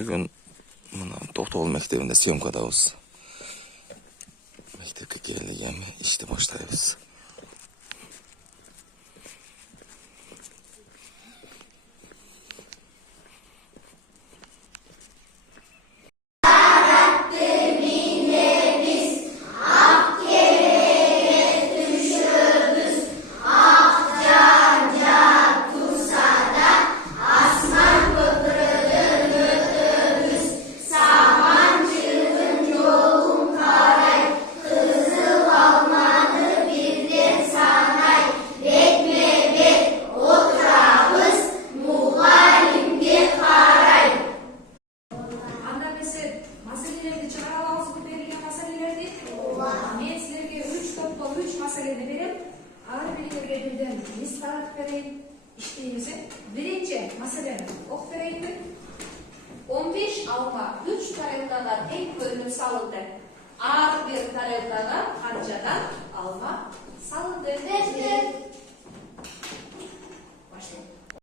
Bugün mına Toktogul mektebinde syomkadabız. Mektepke kelgemi işti başlayabız. Birinci meseleni okuyayım. 15 alma 3 tarafta tek bölüm salındı. Ağır bir tarafta da harcadan alma salındı.